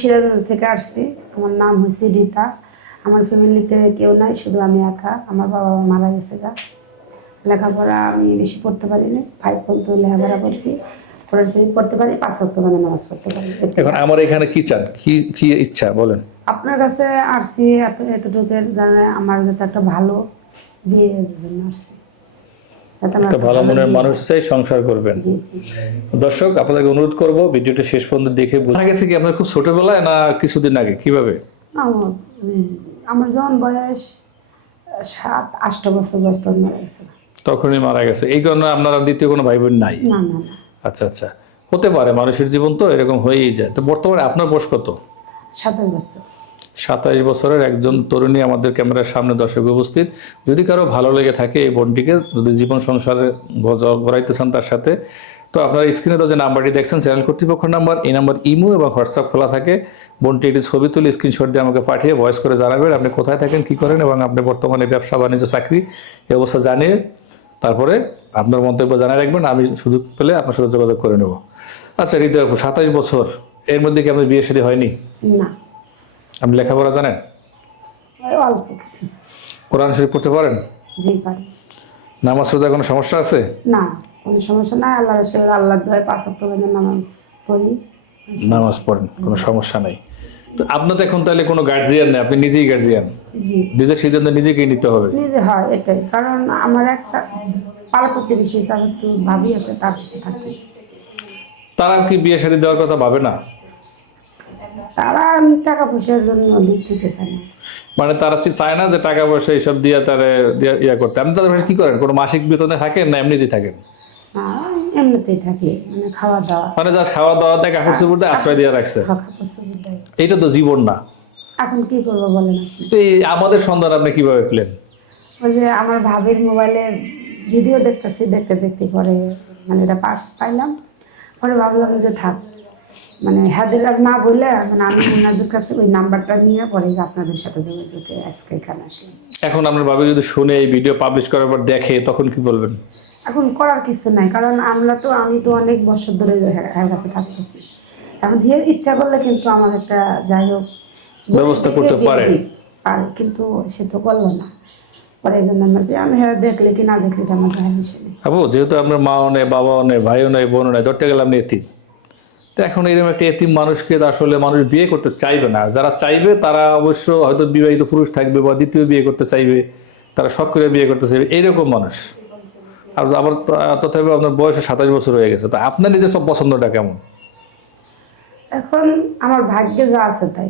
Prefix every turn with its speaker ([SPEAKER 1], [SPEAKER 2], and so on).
[SPEAKER 1] সিরাজগঞ্জ থেকে আসছি। আমার নাম হচ্ছে রীতা। আমার ফ্যামিলিতে কেউ নাই শুধু আমি একা। আমার বাবা মা মারা গেছে গা। লেখাপড়া আমি বেশি পড়তে পারিনি। ফাইভ পর্যন্ত লেখাপড়া করছি। কোরআন শরীফ পড়তে পারি পাঁচ সপ্তাহ মানে নামাজ পড়তে পারি।
[SPEAKER 2] এখন আমার এখানে কি চান? কি কি ইচ্ছা? বলেন।
[SPEAKER 1] আপনার কাছে আসছি এত এতটুকুর জানে আমার যাতে একটা ভালো বিয়ে জন্য আসছি।
[SPEAKER 2] একটা ভালো মনের মানুষ চাই সংসার করবেন। দর্শক আপনাদেরকে অনুরোধ করব ভিডিওটা শেষ পর্যন্ত দেখে বোঝা গেছে কি আপনার খুব ছোটবেলায় না কিছুদিন আগে? কীভাবে?
[SPEAKER 1] আমার যখন বয়স সাত আষ্ট বছর বয়স তখন মারা গেছে।
[SPEAKER 2] তখনই মারা গেছে। এই কারণে আপনার দ্বিতীয় কোনো ভাই বোন নাই?
[SPEAKER 1] না না না।
[SPEAKER 2] আচ্ছা আচ্ছা। হতে পারে মানুষের জীবন তো এরকম হয়েই যায়। তো বর্তমানে আপনার বয়স কত?
[SPEAKER 1] সাতাশ বছর।
[SPEAKER 2] সাতাইশ বছরের একজন তরুণী আমাদের ক্যামেরার সামনে দর্শক উপস্থিত। যদি কারও ভালো লেগে থাকে এই বোনটিকে, যদি জীবন সংসারে গড়াইতে চান তার সাথে, তো আপনারা স্ক্রিনে তো যে নাম্বারটি দেখছেন, চ্যানেল কর্তৃপক্ষের নাম্বার, এই নাম্বার ইমো এবং হোয়াটসঅ্যাপ খোলা থাকে। বোনটি একটি ছবি তুলে স্ক্রিনশট দিয়ে আমাকে পাঠিয়ে ভয়েস করে জানাবেন আপনি কোথায় থাকেন, কি করেন এবং আপনি বর্তমানে ব্যবসা, বাণিজ্য, চাকরি এই অবস্থা জানিয়ে তারপরে আপনার মন্তব্য জানাই রাখবেন, আমি সুযোগ পেলে আপনার সাথে যোগাযোগ করে নেব। আচ্ছা হৃদয় সাতাইশ বছর, এর মধ্যে কি আপনার বিয়ে শাদী হয়নি?
[SPEAKER 1] না।
[SPEAKER 2] আপনি লেখাপড়া জানেন?
[SPEAKER 1] অল্প কিছু।
[SPEAKER 2] কোরআন শরীফ পড়তে পারেন?
[SPEAKER 1] জি পারি।
[SPEAKER 2] নামাজ রোজা কোনো সমস্যা আছে?
[SPEAKER 1] না কোনো সমস্যা নাই। আল্লাহ রসুল আল্লাহ দোয়ায় পাঁচ সপ্তাহ নামাজ পড়ি।
[SPEAKER 2] নামাজ পড়েন কোনো সমস্যা নাই। তো আপনার এখন তাহলে কোনো গার্জিয়ান নেই আপনি নিজেই গার্জিয়ান
[SPEAKER 1] জি।
[SPEAKER 2] নিজের সিদ্ধান্ত নিজেকেই নিতে হবে।
[SPEAKER 1] নিজে হয় এটাই। কারণ আমার এক পাড়া প্রতিবেশী হিসাবে ভাবি আছে তার কাছে থাকি।
[SPEAKER 2] তারা কি বিয়ে শাদী দেওয়ার কথা ভাবে না?
[SPEAKER 1] তারা টাকা পয়সার জন্য দিতে চায় না।
[SPEAKER 2] মানে তারা চায় না যে টাকা পয়সা এইসব দিয়ে তারা ইয়া করতে। আপনি তাদের কি করেন? কোনো মাসিক বেতনে থাকেন না এমনিতেই থাকেন?
[SPEAKER 1] এমনিতেই থাকি মানে খাওয়া দাওয়া।
[SPEAKER 2] মানে যা খাওয়া দাওয়া কাপড় চোপড় আশ্রয় দিয়ে রাখছে।
[SPEAKER 1] খাওয়া পছন্দ দেয়।
[SPEAKER 2] এইটা তো জীবন না।
[SPEAKER 1] এখন কি করব বলেন
[SPEAKER 2] তো আমাদের সন্তান আপনি কীভাবে পেলেন?
[SPEAKER 1] ওই যে আমার ভাবির মোবাইলে ভিডিও দেখতেছি দেখতে দেখতে পরে মানে এটা পাস পাইলাম। পরে ভাবলাম যে থাক মানে হাদের আর না বলে মানে আমি ওনাদের কাছে ওই নাম্বারটা নিয়ে পরে আপনাদের সাথে যোগাযোগে আজকে এখানে আসলাম
[SPEAKER 2] এখন আপনার ভাবে যদি শুনে এই ভিডিও পাবলিশ করার পর দেখে তখন কি বলবেন?
[SPEAKER 1] এখন করার কিছু নাই কারণ আমরা তো আমি তো অনেক বছর ধরে এর কাছে থাকতেছি। এখন দিয়ে ইচ্ছা করলে কিন্তু আমার একটা যাই হোক
[SPEAKER 2] ব্যবস্থা করতে পারে।
[SPEAKER 1] পারে কিন্তু সে তো করল না। পরে এই জন্য আমরা যে আমি হ্যাঁ দেখলে কি না দেখলে আমার গায়ে মিশে নেই।
[SPEAKER 2] যেহেতু আপনার মাও নেই বাবাও নেই ভাইও নেই বোনও নেই ধরতে গেলাম এতিম। তো এখন এরকম একটা এতিম মানুষকে আসলে মানুষ বিয়ে করতে চাইবে না। যারা চাইবে তারা অবশ্য হয়তো বিবাহিত পুরুষ থাকবে বা দ্বিতীয় বিয়ে করতে চাইবে, তারা শখ করে বিয়ে করতে চাইবে এইরকম মানুষ। আর আবার তথাপি আপনার বয়সে সাতাশ বছর হয়ে গেছে, তো আপনার নিজের সব পছন্দটা কেমন?
[SPEAKER 1] এখন আমার ভাগ্যে যা আছে তাই।